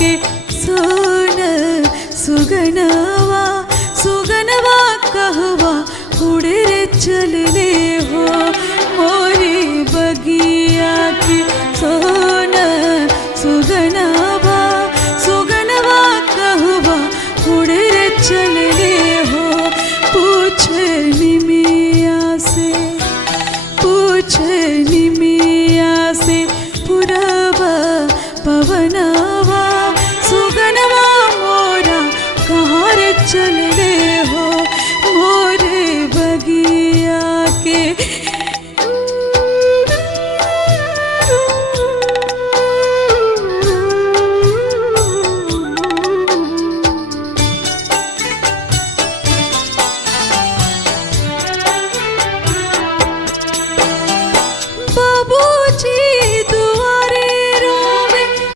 के सोन सुगनवा सुगनवा कहवा उड़े रे चलले हो मोरी बगिया के सोन सुगनवा सुगनवा कहवा उड़े रे चलले हो पूछे निमिया से पुरवा पवनवा सुगनवा मोरा कहाँ रे चले